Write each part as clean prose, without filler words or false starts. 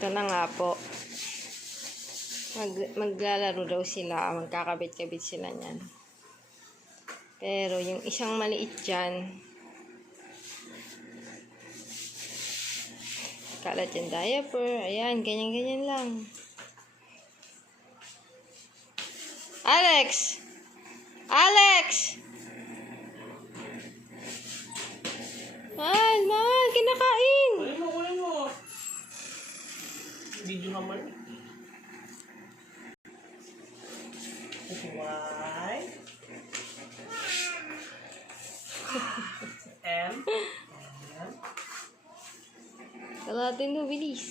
Ito na nga po. Maglalaro daw sila. Magkakabit-kabit sila niyan. Pero yung isang maliit dyan, kalat yung diaper. Ayan, ganyan-ganyan lang. Alex! Alex! Mahal, kinakain! Kunin mo. Video naman. Why? And? Kalatin mo, bilis.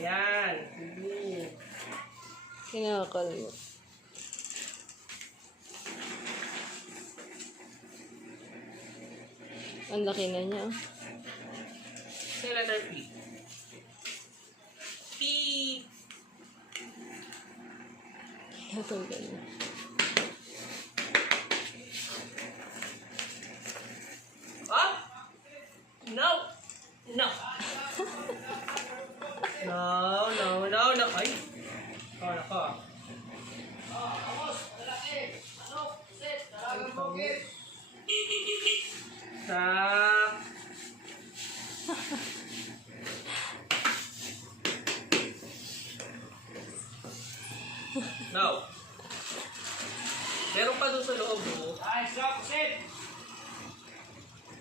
Ayan. Kinakal mo. Ang laki na niya. Say letter P. P. Natanggal na. Up. No. No. No. Ay. Oh, nako. Sak. No. Meron pa doon sa loob mo. Ay, stop, sit!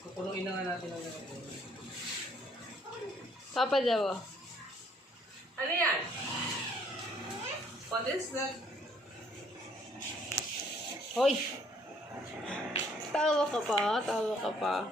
Kukunuin na nga natin ang ganito. Papa daw. Ano yan? What is that? Hoy! Tawa ka pa.